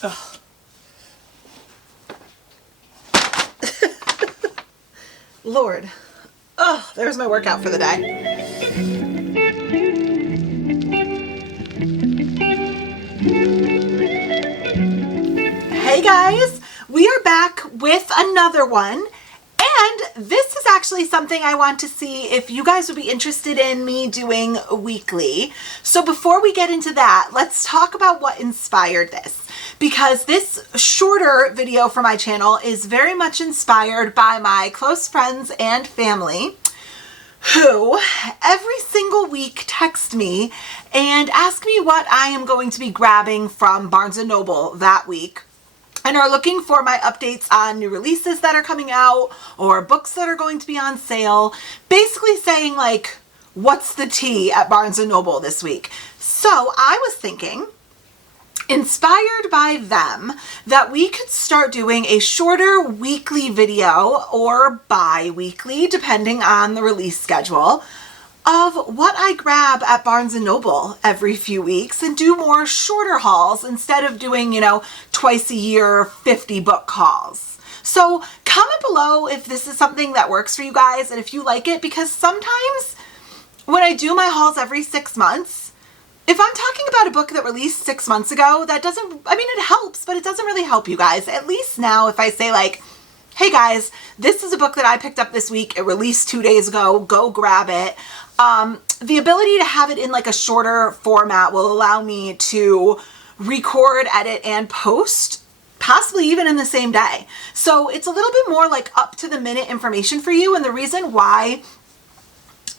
Ugh. Lord. Oh, there's my workout for the day. Hey guys, we are back with another one. And this is actually something I want to see if you guys would be interested in me doing weekly. So before we get into that, let's talk about what inspired this. Because this shorter video for my channel is very much inspired by my close friends and family who every single week text me and ask me what I am going to be grabbing from Barnes & Noble that week, and are looking for my updates on new releases that are coming out or books that are going to be on sale. Basically saying like, what's the tea at Barnes & Noble this week? So I was thinking, inspired by them, that we could start doing a shorter weekly video or bi-weekly, depending on the release schedule, of what I grab at Barnes & Noble every few weeks and do more shorter hauls instead of doing, twice a year 50 book hauls. So comment below if this is something that works for you guys and if you like it, because sometimes when I do my hauls every 6 months, if I'm talking about a book that released 6 months ago, that doesn't, it helps, but it doesn't really help you guys. At least now if I say like, hey guys, this is a book that I picked up this week. It released 2 days ago. Go grab it. The ability to have it in like a shorter format will allow me to record, edit, and post possibly even in the same day. So it's a little bit more like up to the minute information for you. And the reason why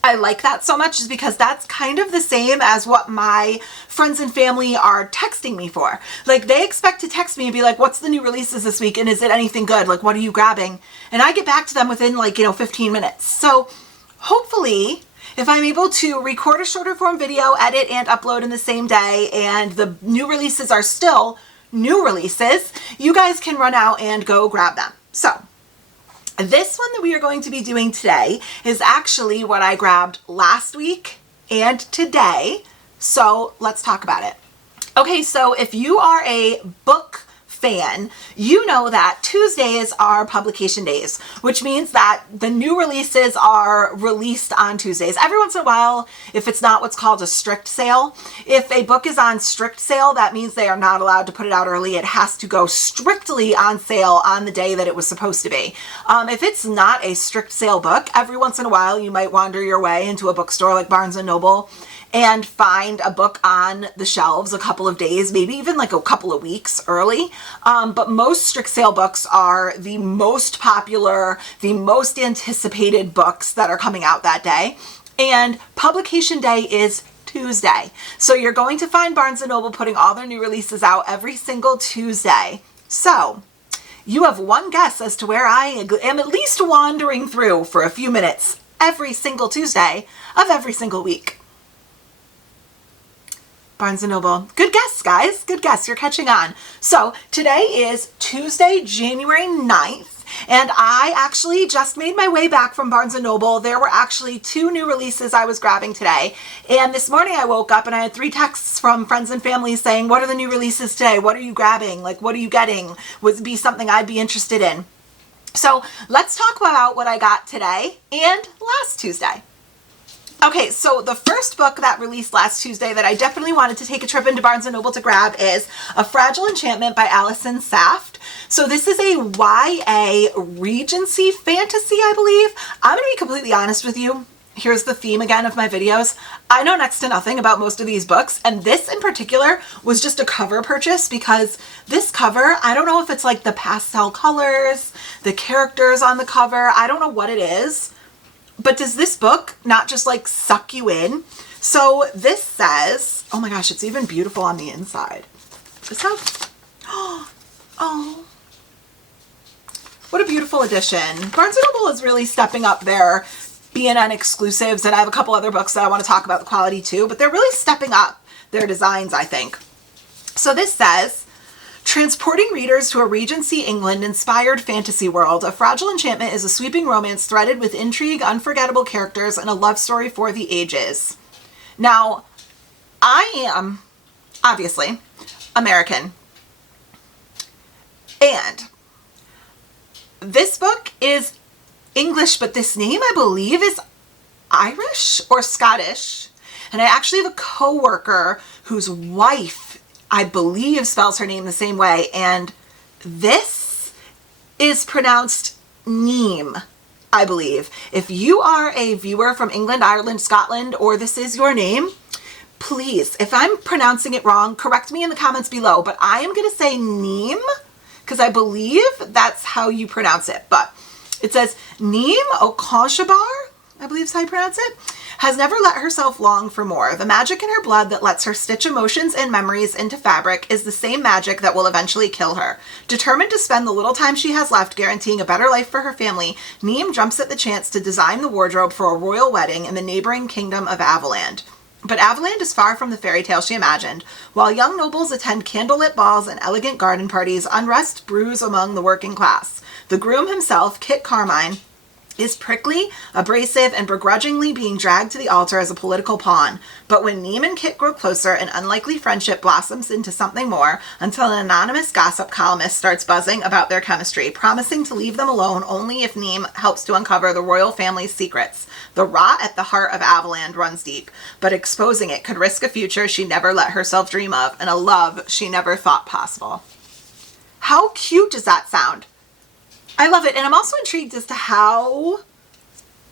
I like that so much is because that's kind of the same as what my friends and family are texting me for. Like they expect to text me and be like, what's the new releases this week? And is it anything good? Like, what are you grabbing? And I get back to them within 15 minutes. So hopefully if I'm able to record a shorter form video, edit and upload in the same day, and the new releases are still new releases, you guys can run out and go grab them. So this one that we are going to be doing today is actually what I grabbed last week and today. So let's talk about it. Okay, so if you are a book fan, you know that Tuesdays are publication days, which means that the new releases are released on Tuesdays. Every once in a while, if it's not what's called a strict sale, if a book is on strict sale, that means they are not allowed to put it out early. It has to go strictly on sale on the day that it was supposed to be. If it's not a strict sale book, every once in a while, you might wander your way into a bookstore like Barnes & Noble and find a book on the shelves a couple of days, maybe even like a couple of weeks early. But most strict sale books are the most popular, the most anticipated books that are coming out that day. And publication day is Tuesday. So you're going to find Barnes & Noble putting all their new releases out every single Tuesday. So you have one guess as to where I am at least wandering through for a few minutes every single Tuesday of every single week. Barnes & Noble. Good guess, guys. Good guess. You're catching on. So today is Tuesday, January 9th, and I actually just made my way back from Barnes & Noble. There were actually 2 new releases I was grabbing today. And this morning I woke up and I had 3 texts from friends and family saying, what are the new releases today? What are you grabbing? Like, what are you getting? Would it be something I'd be interested in? So let's talk about what I got today and last Tuesday. Okay, so the first book that released last Tuesday that I definitely wanted to take a trip into Barnes & Noble to grab is A Fragile Enchantment by Allison Saft. So this is a YA Regency fantasy, I believe. I'm going to be completely honest with you. Here's the theme again of my videos. I know next to nothing about most of these books, and this in particular was just a cover purchase because this cover, I don't know if it's like the pastel colors, the characters on the cover, I don't know what it is. But does this book not just like suck you in? So this says, oh my gosh, it's even beautiful on the inside. This has, oh, what a beautiful edition. Barnes & Noble is really stepping up their B&N exclusives, and I have a couple other books that I want to talk about the quality too, but they're really stepping up their designs, I think. So this says, transporting readers to a Regency England-inspired fantasy world, A Fragile Enchantment is a sweeping romance threaded with intrigue, unforgettable characters, and a love story for the ages. Now, I am, obviously, American. And this book is English, but this name I believe is Irish or Scottish. And I actually have a coworker whose wife, I believe, spells her name the same way. And this is pronounced Neem, I believe. If you are a viewer from England, Ireland, Scotland, or this is your name, please, if I'm pronouncing it wrong, correct me in the comments below. But I am going to say Neem because I believe that's how you pronounce it. But it says Neem O'Conshabar, I believe is how you pronounce it, has never let herself long for more. The magic in her blood that lets her stitch emotions and memories into fabric is the same magic that will eventually kill her. Determined to spend the little time she has left guaranteeing a better life for her family, Neem jumps at the chance to design the wardrobe for a royal wedding in the neighboring kingdom of Avaland. But Avaland is far from the fairy tale she imagined. While young nobles attend candlelit balls and elegant garden parties, unrest brews among the working class. The groom himself, Kit Carmine, is prickly, abrasive, and begrudgingly being dragged to the altar as a political pawn. But when Neem and Kit grow closer, an unlikely friendship blossoms into something more until an anonymous gossip columnist starts buzzing about their chemistry, promising to leave them alone only if Neem helps to uncover the royal family's secrets. The rot at the heart of Avaland runs deep, but exposing it could risk a future she never let herself dream of and a love she never thought possible. How cute does that sound? I love it. And I'm also intrigued as to how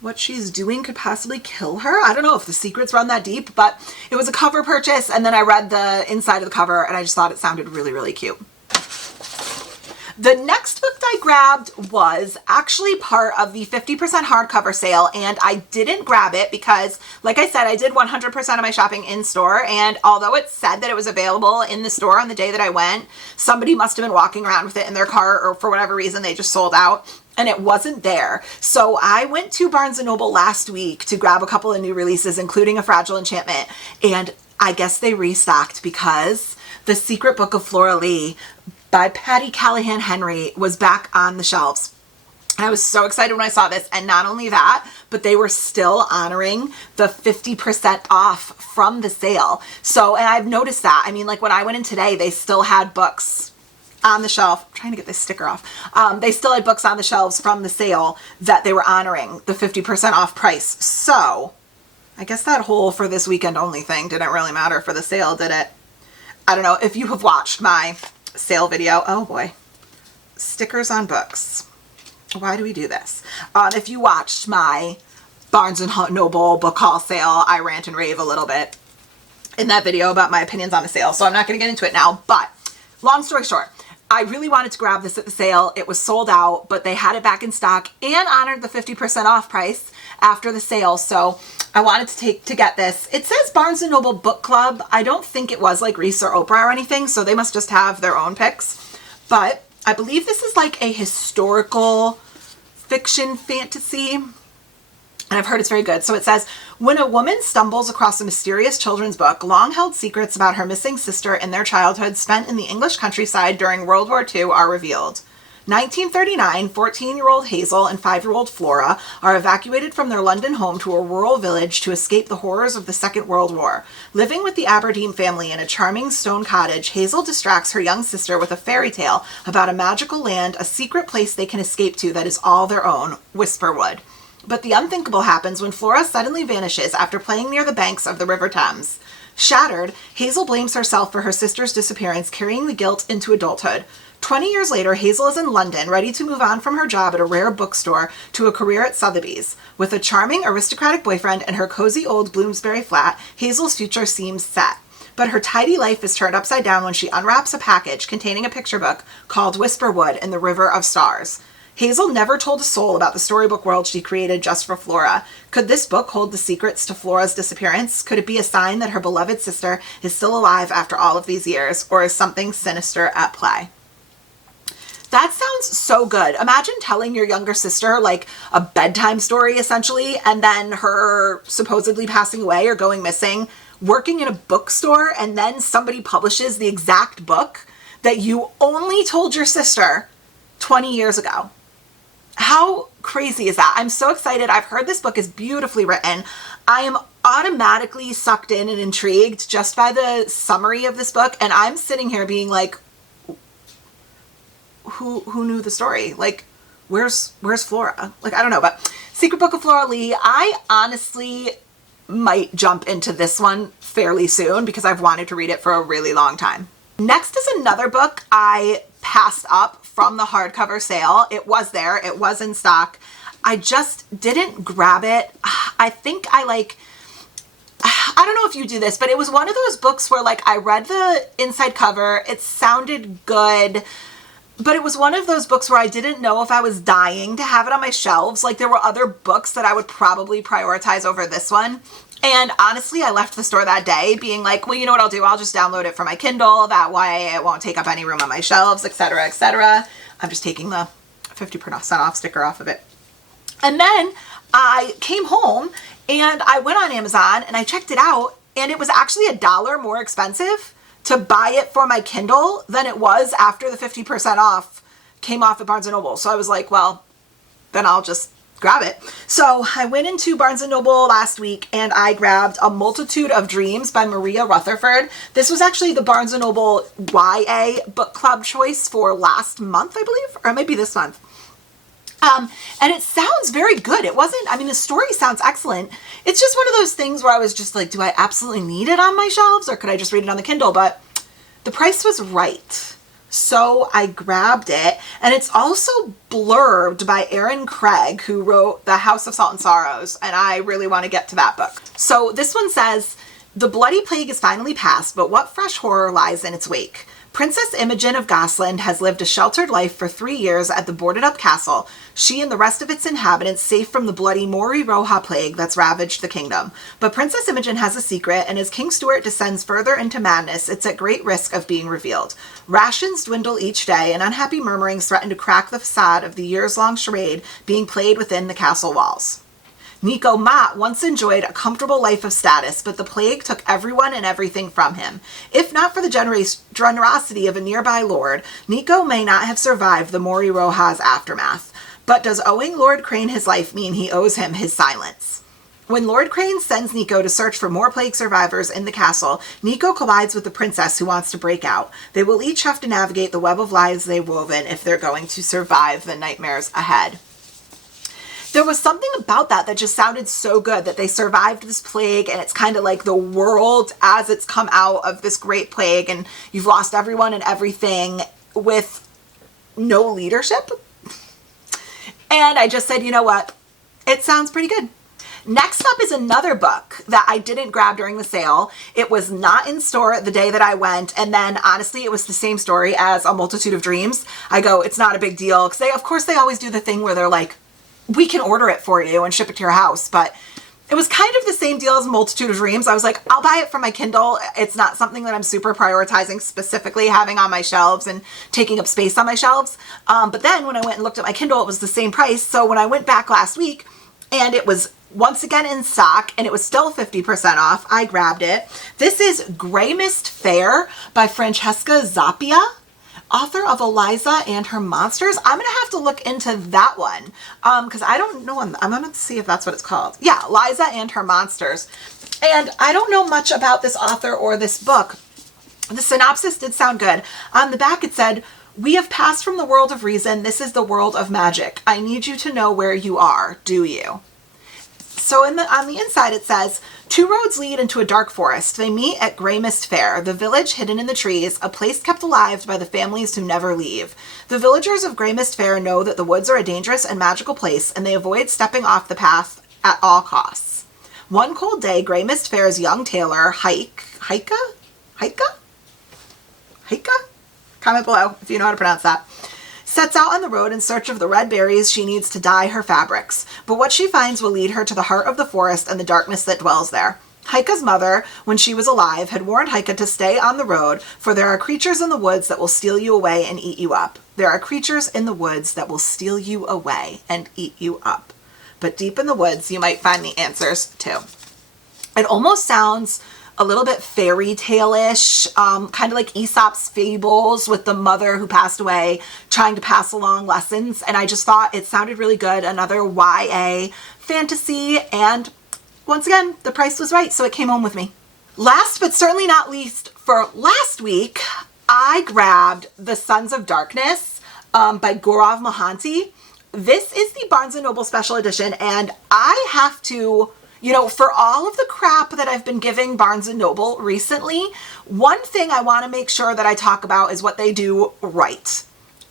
what she's doing could possibly kill her. I don't know if the secrets run that deep, but it was a cover purchase. And then I read the inside of the cover and I just thought it sounded really, really cute. The next book I grabbed was actually part of the 50% hardcover sale, and I didn't grab it because, like I said, I did 100% of my shopping in store, and although it said that it was available in the store on the day that I went, somebody must have been walking around with it in their car, or for whatever reason they just sold out and it wasn't there. So I went to Barnes & Noble last week to grab a couple of new releases, including a Fragile Enchantment, and I guess they restocked because The Secret Book of Floral by Patty Callahan Henry was back on the shelves. And I was so excited when I saw this. And not only that, but they were still honoring the 50% off from the sale. So, and I've noticed that. I mean, like when I went in today, they still had books on the shelf. I'm trying to get this sticker off. They still had books on the shelves from the sale that they were honoring the 50% off price. So I guess that whole for this weekend only thing didn't really matter for the sale, did it? I don't know if you have watched my sale video. Oh boy. Stickers on books. Why do we do this? If you watched my Barnes & Noble book haul sale, I rant and rave a little bit in that video about my opinions on the sale. So I'm not going to get into it now, but long story short, I really wanted to grab this at the sale. It was sold out, but they had it back in stock and honored the 50% off price after the sale. So I wanted to get this. It says Barnes & Noble Book Club. I don't think it was like Reese or Oprah or anything, so they must just have their own picks. But I believe this is like a historical fiction fantasy, and I've heard it's very good. So it says, when a woman stumbles across a mysterious children's book, long-held secrets about her missing sister and their childhood spent in the English countryside during World War II are revealed. 1939, 14-year-old Hazel and 5-year-old Flora are evacuated from their London home to a rural village to escape the horrors of the Second World War. Living with the Aberdeen family in a charming stone cottage, Hazel distracts her young sister with a fairy tale about a magical land, a secret place they can escape to that is all their own, Whisperwood. But the unthinkable happens when Flora suddenly vanishes after playing near the banks of the River Thames. Shattered, Hazel blames herself for her sister's disappearance, carrying the guilt into adulthood. 20 years later, Hazel is in London, ready to move on from her job at a rare bookstore to a career at Sotheby's. With a charming, aristocratic boyfriend and her cozy old Bloomsbury flat, Hazel's future seems set. But her tidy life is turned upside down when she unwraps a package containing a picture book called Whisperwood and the River of Stars. Hazel never told a soul about the storybook world she created just for Flora. Could this book hold the secrets to Flora's disappearance? Could it be a sign that her beloved sister is still alive after all of these years, or is something sinister at play? That sounds so good. Imagine telling your younger sister like a bedtime story essentially, and then her supposedly passing away or going missing, working in a bookstore, and then somebody publishes the exact book that you only told your sister 20 years ago. How crazy is that? I'm so excited. I've heard this book is beautifully written. I am automatically sucked in and intrigued just by the summary of this book, and I'm sitting here being like, who knew the story? Like, where's Flora? Like, I don't know, but Secret Book of Flora Lee, I honestly might jump into this one fairly soon because I've wanted to read it for a really long time. Next is another book I passed up from the hardcover sale. It was there, it was in stock. I just didn't grab it. I think I don't know if you do this, but it was one of those books where like I read the inside cover, it sounded good, but it was one of those books where I didn't know if I was dying to have it on my shelves. Like there were other books that I would probably prioritize over this one. And honestly, I left the store that day being like, well, you know what I'll do? I'll just download it for my Kindle. That way it won't take up any room on my shelves, etc., etc. I'm just taking the 50% off sticker off of it. And then I came home and I went on Amazon and I checked it out, and it was actually $1 more expensive to buy it for my Kindle than it was after the 50% off came off at Barnes & Noble. So I was like, well, then I'll just grab it. So I went into Barnes & Noble last week and I grabbed A Multitude of Dreams by Maria Rutherford. This was actually the Barnes & Noble YA book club choice for last month, I believe, or it might be this month. And it sounds very good. It wasn't, I mean, the story sounds excellent. It's just one of those things where I was just like, do I absolutely need it on my shelves or could I just read it on the Kindle? But the price was right. So I grabbed it, and it's also blurbed by Erin Craig, who wrote The House of Salt and Sorrows, and I really want to get to that book. So this one says, the bloody plague is finally past, but what fresh horror lies in its wake? Princess Imogen of Gosland has lived a sheltered life for 3 years at the boarded-up castle, she and the rest of its inhabitants safe from the bloody Mori Roja plague that's ravaged the kingdom. But Princess Imogen has a secret, and as King Stuart descends further into madness, it's at great risk of being revealed. Rations dwindle each day, and unhappy murmurings threaten to crack the facade of the years-long charade being played within the castle walls. Nico Mott once enjoyed a comfortable life of status, but the plague took everyone and everything from him. If not for the generosity of a nearby lord, Nico may not have survived the Mori Roja's aftermath. But does owing Lord Crane his life mean he owes him his silence? When Lord Crane sends Nico to search for more plague survivors in the castle, Nico collides with the princess who wants to break out. They will each have to navigate the web of lies they've woven if they're going to survive the nightmares ahead. There was something about that just sounded so good, that they survived this plague, and it's kind of like the world as it's come out of this great plague, and you've lost everyone and everything with no leadership. And I just said, you know what? It sounds pretty good. Next up is another book that I didn't grab during the sale. It was not in store the day that I went, and then honestly it was the same story as A Multitude of Dreams. I go, it's not a big deal, because of course they always do the thing where they're like, we can order it for you and ship it to your house. But it was kind of the same deal as Multitude of Dreams. I was like, I'll buy it for my Kindle. It's not something that I'm super prioritizing specifically having on my shelves and taking up space on my shelves. But then when I went and looked at my Kindle, it was the same price. So when I went back last week and it was once again in stock and it was still 50% off, I grabbed it. This is Grey Mist Fair by Francesca Zappia, author of Eliza and Her Monsters. I'm going to have to look into that one because I don't know. I'm going to see if that's what it's called. Yeah, Eliza and Her Monsters. And I don't know much about this author or this book. The synopsis did sound good. On the back it said, we have passed from the world of reason. This is the world of magic. I need you to know where you are. Do you? So on the inside it says, two roads lead into a dark forest. They meet at Grey Mist Fair, the village hidden in the trees, a place kept alive by the families who never leave. The villagers of Grey Mist Fair know that the woods are a dangerous and magical place, and they avoid stepping off the path at all costs. One cold day, Grey Mist Fair's young tailor, Heike? Comment below if you know how to pronounce that. Sets out on the road in search of the red berries she needs to dye her fabrics. But what she finds will lead her to the heart of the forest and the darkness that dwells there. Heike's mother, when she was alive, had warned Heike to stay on the road, for there are creatures in the woods that will steal you away and eat you up. There are creatures in the woods that will steal you away and eat you up. But deep in the woods, you might find the answers too. It almost sounds a little bit fairy tale-ish, kind of like Aesop's fables with the mother who passed away trying to pass along lessons. And I just thought it sounded really good. Another YA fantasy. And once again, the price was right, so it came home with me. Last but certainly not least, for last week, I grabbed The Sons of Darkness by Gaurav Mohanty. This is the Barnes & Noble special edition, and I have to, you know, for all of the crap that I've been giving Barnes & Noble recently, one thing I want to make sure that I talk about is what they do right.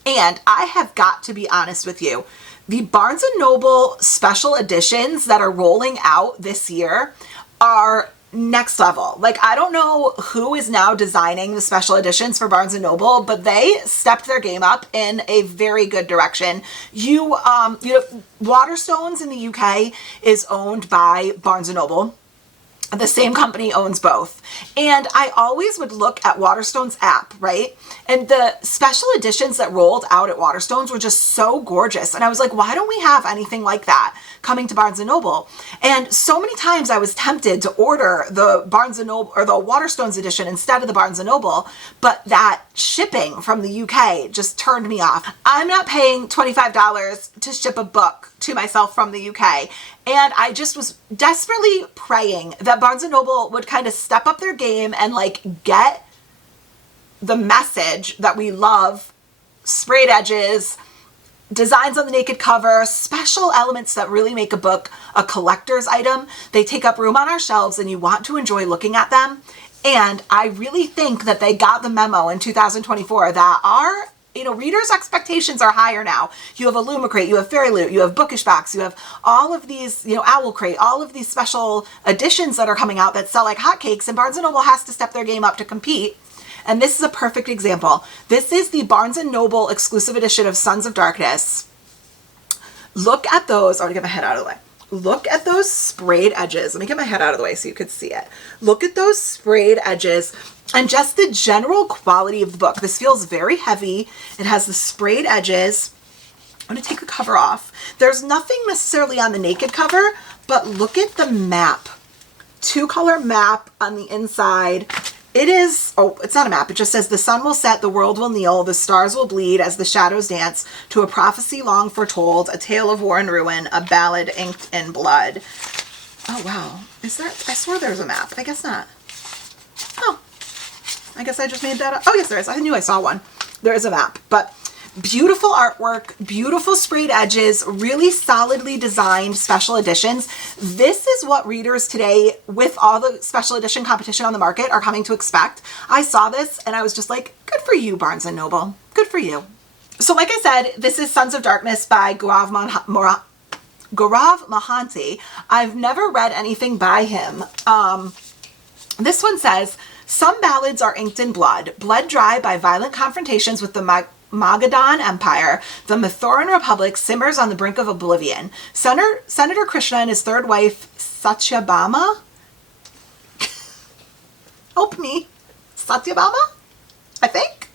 And I have got to be honest with you. The Barnes & Noble special editions that are rolling out this year are next level. Like, I don't know who is now designing the special editions for Barnes & Noble, but they stepped their game up in a very good direction. You know, Waterstones in the UK is owned by Barnes & Noble. The same company owns both. And I always would look at Waterstone's app, right? And the special editions that rolled out at Waterstones were just so gorgeous. And I was like, why don't we have anything like that coming to Barnes & Noble? And so many times I was tempted to order the Barnes & Noble or the Waterstones edition instead of the Barnes & Noble, but that shipping from the UK just turned me off. I'm not paying $25 to ship a book to myself from the UK. And I just was desperately praying that Barnes & Noble would kind of step up their game and like get the message that we love, sprayed edges, designs on the naked cover, special elements that really make a book a collector's item. They take up room on our shelves and you want to enjoy looking at them. And I really think that they got the memo in 2024 that our readers' expectations are higher now. You have Illumicrate, you have Fairy Loot, you have Bookish Box, you have all of these, Owl Crate, all of these special editions that are coming out that sell like hotcakes, and Barnes & Noble has to step their game up to compete. And this is a perfect example. This is the Barnes & Noble exclusive edition of Sons of Darkness. Look at those. I want to get my head out of the way. Look at those sprayed edges. Let me get my head out of the way so you could see it. Look at those sprayed edges and just the general quality of the book. This feels very heavy. It has the sprayed edges. I'm going to take the cover off. There's nothing necessarily on the naked cover, but look at the map. 2-color map on the inside. It is, oh, it's not a map. It just says, the sun will set, the world will kneel, the stars will bleed as the shadows dance to a prophecy long foretold, a tale of war and ruin, a ballad inked in blood. Oh, wow. Is there, I swore there was a map. I guess not. Oh, I guess I just made that up. Oh, yes, there is. I knew I saw one. There is a map, but beautiful artwork, beautiful sprayed edges, really solidly designed special editions. This is what readers today, with all the special edition competition on the market, are coming to expect. I saw this and I was just like, good for you, Barnes & Noble. Good for you. So like I said, this is Sons of Darkness by Gaurav Mohanty. I've never read anything by him. This one says, some ballads are inked in blood, bled dry by violent confrontations with the Magadhan Empire. The Mathuran Republic simmers on the brink of oblivion. Senator Krishna and his third wife, Satyabhama? Help me. Satyabhama? I think?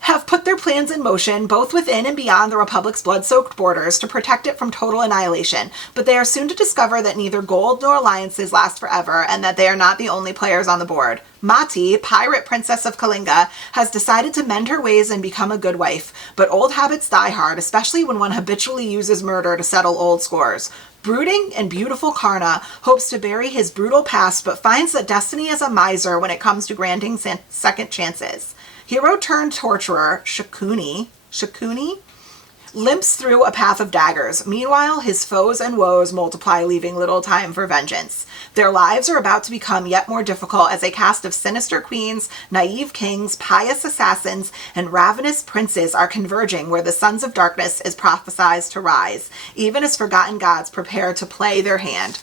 Have put their plans in motion, both within and beyond the Republic's blood-soaked borders, to protect it from total annihilation. But they are soon to discover that neither gold nor alliances last forever, and that they are not the only players on the board. Mati, pirate princess of Kalinga, has decided to mend her ways and become a good wife. But old habits die hard, especially when one habitually uses murder to settle old scores. Brooding and beautiful Karna hopes to bury his brutal past, but finds that destiny is a miser when it comes to granting second chances. Hero turned torturer, Shakuni, limps through a path of daggers. Meanwhile, his foes and woes multiply, leaving little time for vengeance. Their lives are about to become yet more difficult as a cast of sinister queens, naive kings, pious assassins, and ravenous princes are converging where the Sons of Darkness is prophesied to rise, even as forgotten gods prepare to play their hand.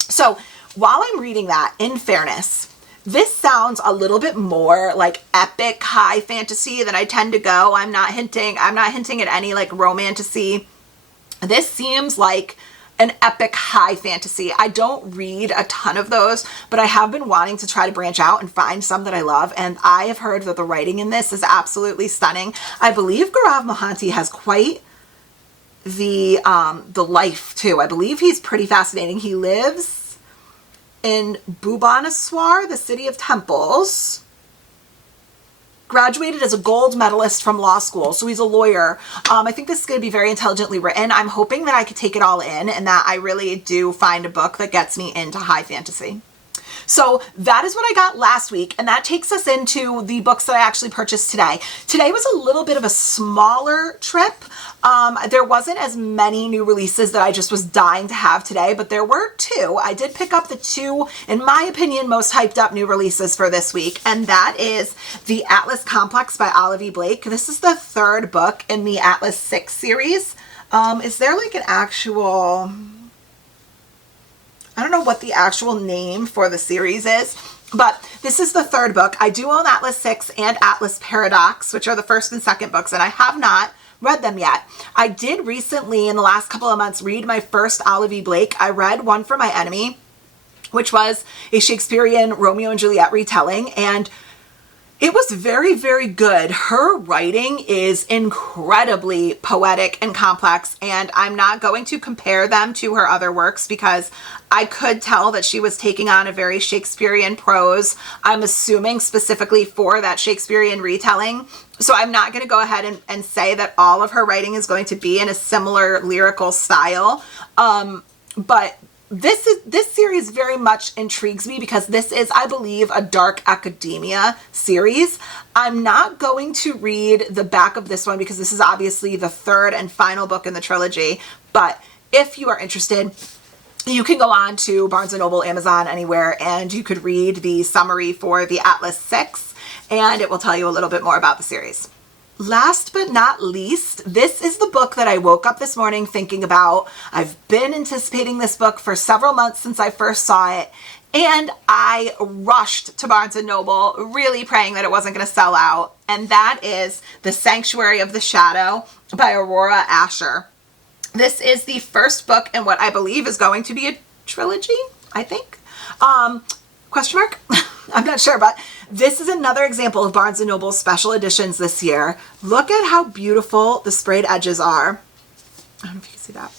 So, while I'm reading that, in fairness, this sounds a little bit more like epic high fantasy than I tend to go. I'm not hinting at any like romantasy. This seems like an epic high fantasy. I don't read a ton of those, but I have been wanting to try to branch out and find some that I love, and I have heard that the writing in this is absolutely stunning. I believe Gaurav Mohanty has quite the life too. I believe he's pretty fascinating. He lives in Bhubaneswar, the city of temples. Graduated as a gold medalist from law school, so he's a lawyer. I think this is going to be very intelligently written. I'm hoping that I could take it all in and that I really do find a book that gets me into high fantasy. So that is what I got last week, and that takes us into the books that I actually purchased today. Today was a little bit of a smaller trip. There wasn't as many new releases that I just was dying to have today, but there were two. I did pick up the two, in my opinion, most hyped up new releases for this week, and that is The Atlas Complex by Olive Blake. This is the third book in the Atlas 6 series. Is there like an actual... I don't know what the actual name for the series is, but this is the third book. I do own Atlas 6 and Atlas Paradox, which are the first and second books, and I have not read them yet. I did recently, in the last couple of months, read my first Olive Blake. I read One for My Enemy, which was a Shakespearean Romeo and Juliet retelling, and it was very, very good. Her writing is incredibly poetic and complex, and I'm not going to compare them to her other works because I could tell that she was taking on a very Shakespearean prose, I'm assuming specifically for that Shakespearean retelling. So I'm not going to go ahead and say that all of her writing is going to be in a similar lyrical style, but this series very much intrigues me because this is, I believe, a dark academia series. I'm not going to read the back of this one because this is obviously the third and final book in the trilogy. But if you are interested, you can go on to Barnes & Noble, Amazon, anywhere, and you could read the summary for the Atlas 6, and it will tell you a little bit more about the series. Last but not least, this is the book that I woke up this morning thinking about. I've been anticipating this book for several months since I first saw it, and I rushed to Barnes & Noble, really praying that it wasn't going to sell out, and that is The Sanctuary of the Shadow by Aurora Asher. This is the first book in what I believe is going to be a trilogy, I think. Question mark? I'm not sure, but this is another example of Barnes & Noble's special editions this year. Look at how beautiful the sprayed edges are. I don't know if you can see that.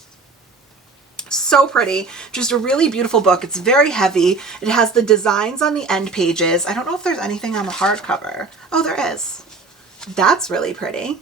So pretty. Just a really beautiful book. It's very heavy. It has the designs on the end pages. I don't know if there's anything on the hardcover. Oh, there is. That's really pretty.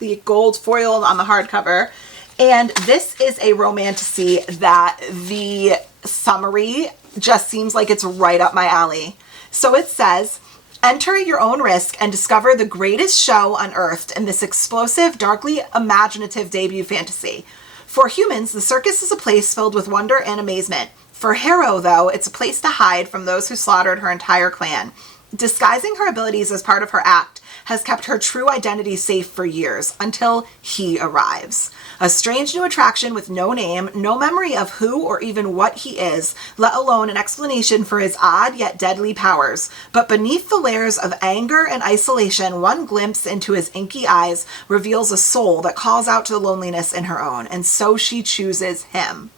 The gold foil on the hardcover. And this is a romantasy that the summary just seems like it's right up my alley. So it says, enter at your own risk and discover the greatest show unearthed in this explosive, darkly imaginative debut fantasy. For humans, the circus is a place filled with wonder and amazement. For Harrow, though, it's a place to hide from those who slaughtered her entire clan. Disguising her abilities as part of her act has kept her true identity safe for years, until he arrives. A strange new attraction with no name, no memory of who or even what he is, let alone an explanation for his odd yet deadly powers. But beneath the layers of anger and isolation, one glimpse into his inky eyes reveals a soul that calls out to the loneliness in her own, and so she chooses him.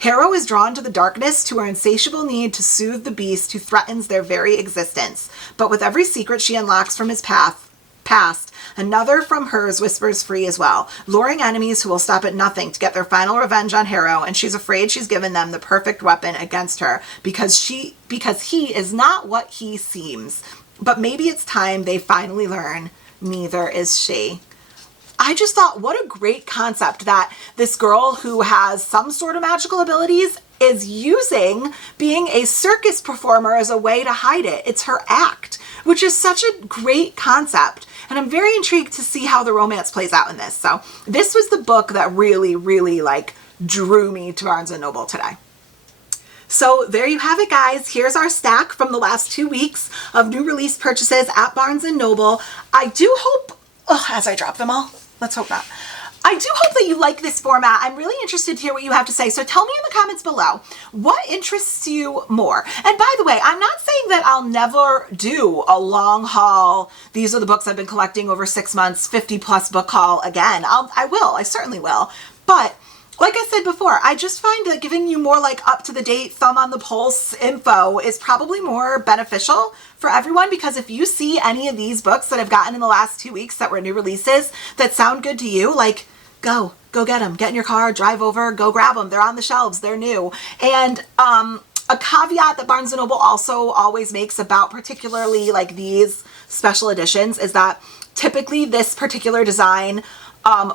Harrow is drawn to the darkness, to her insatiable need to soothe the beast who threatens their very existence. But with every secret she unlocks from his past, another from hers whispers free as well, luring enemies who will stop at nothing to get their final revenge on Harrow, and she's afraid she's given them the perfect weapon against her because he is not what he seems. But maybe it's time they finally learn neither is she. I just thought, what a great concept that this girl who has some sort of magical abilities is using being a circus performer as a way to hide it. It's her act, which is such a great concept. And I'm very intrigued to see how the romance plays out in this. So this was the book that really, really drew me to Barnes & Noble today. So there you have it, guys. Here's our stack from the last 2 weeks of new release purchases at Barnes & Noble. I do hope, as I drop them all, let's hope not. I do hope that you like this format. I'm really interested to hear what you have to say. So tell me in the comments below, what interests you more? And by the way, I'm not saying that I'll never do a long haul, these are the books I've been collecting over 6 months, 50 plus book haul again. I certainly will. But like I said before, I just find that giving you more up to the date, thumb on the pulse info is probably more beneficial for everyone, because if you see any of these books that I've gotten in the last 2 weeks that were new releases that sound good to you, go get them. Get in your car, drive over, go grab them. They're on the shelves. They're new. And a caveat that Barnes & Noble also always makes about particularly these special editions is that typically this particular design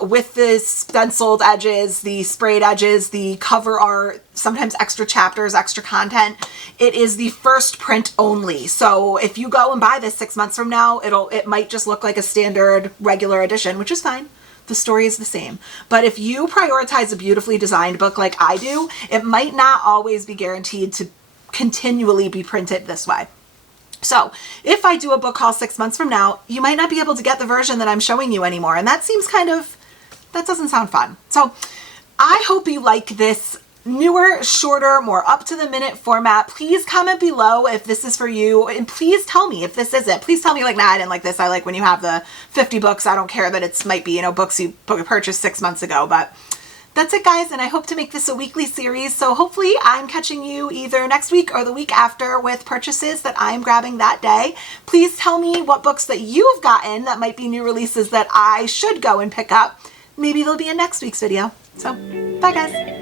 with the stenciled edges, the sprayed edges, the cover art, sometimes extra chapters, extra content. It is the first print only. So if you go and buy this 6 months from now, it might just look like a standard regular edition, which is fine. The story is the same. But if you prioritize a beautifully designed book like I do, it might not always be guaranteed to continually be printed this way. So if I do a book haul 6 months from now, you might not be able to get the version that I'm showing you anymore. And that seems that doesn't sound fun. So I hope you like this newer, shorter, more up to the minute format. Please comment below if this is for you, and please tell me if this isn't. Please tell me like, nah, I didn't like this. I like when you have the 50 books. I don't care that it might be, books you purchased 6 months ago, but that's it, guys, and I hope to make this a weekly series, so hopefully I'm catching you either next week or the week after with purchases that I'm grabbing that day. Please tell me what books that you've gotten that might be new releases that I should go and pick up. Maybe they'll be in next week's video. So, bye, guys.